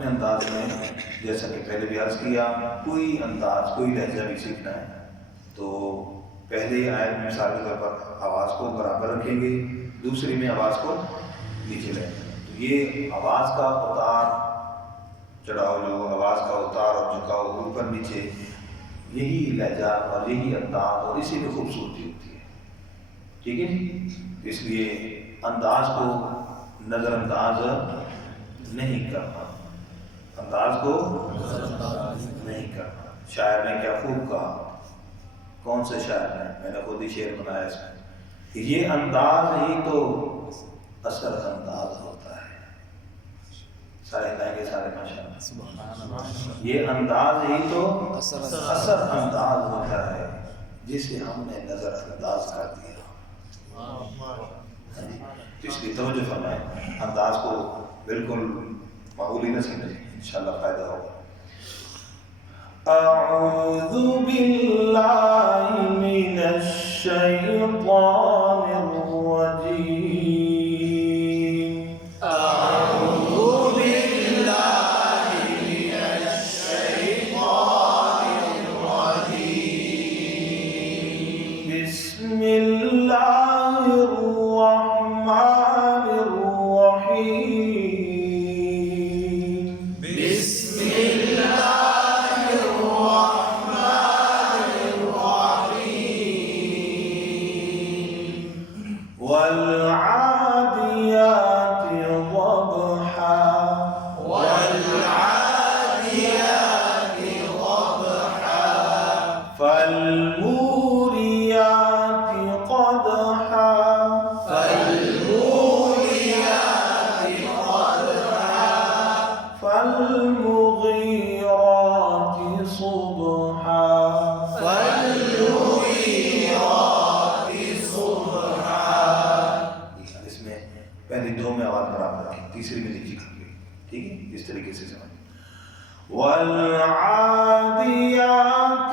اپنے انداز میں، جیسا کہ پہلے بھی عرض کیا، کوئی انداز کوئی لہجہ بھی سیکھنا ہے تو پہلے آیت میں مثال کے طور پر آواز کو برابر رکھیں گے، دوسری میں آواز کو نیچے لیں گے. تو یہ آواز کا اتار چڑھاؤ، جو آواز کا اتار اور جھکاؤ اوپر نیچے، یہی لہجہ اور یہی انداز اور اسی میں خوبصورتی ہوتی ہے. ٹھیک ہے جی. اس لیے انداز کو نظر انداز نہیں کرنا، انداز کو نہیں کرنا. شاعر نے کیا خوب کہا، کون سے شاعر نے، میں نے خود ہی شعر بنایا اس میں، کہ یہ انداز ہی تو اثر انداز ہوتا ہے. سارے کہیں گے سارے ماشاءاللہ. یہ انداز ہی تو اثر انداز ہوتا ہے جسے ہم نے نظر انداز کر دیا. تو اس لیے توجہ فرمائیں، انداز کو بالکل معمولی نہ سمجھیں، انشاءاللہ فائدہ ہوگا. اعوذ باللہ من الشیطان الرجیم. اعوذ باللہ من الشیطان الرجیم. بسم اللہ الرحمن الرحیم. بسم اللہ الرحمن الرحیم. والعادیات ضبحا. والعادیات ضبحا. فالموریات قدحا. فالموریات قدحا. فالمغیرات صبحا. فالمغیرات صبحا. اس میں پہلی دو میں آواز برابر رکھیں، تیسری میں نیچی کر لیں. ٹھیک ہے، اس طریقے سے سمجھ. والعادیات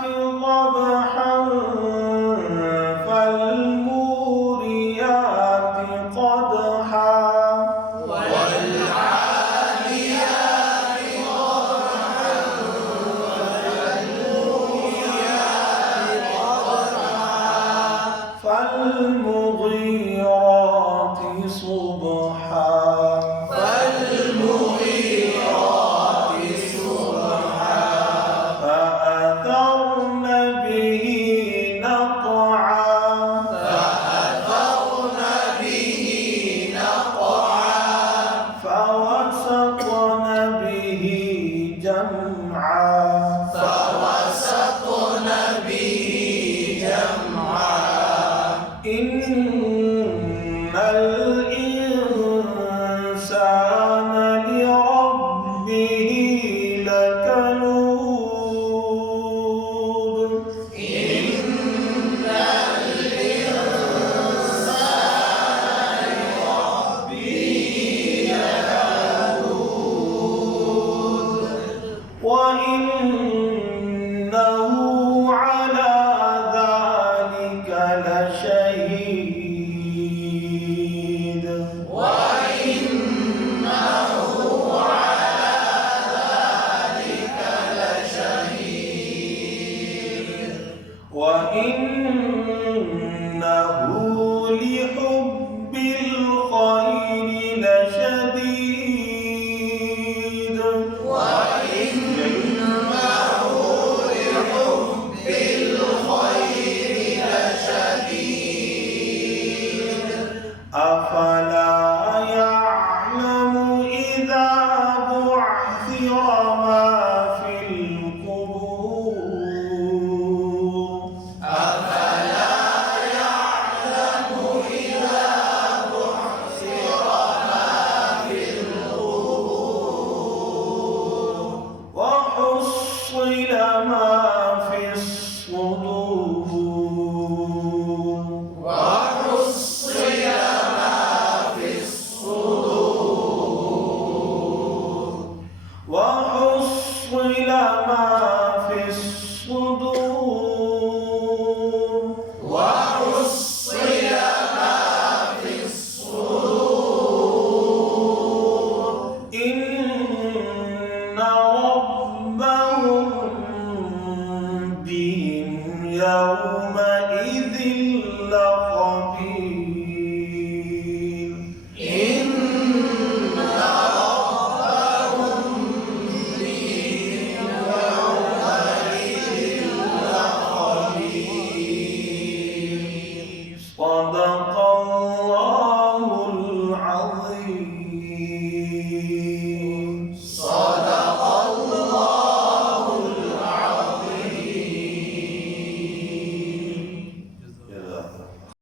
ضبحا.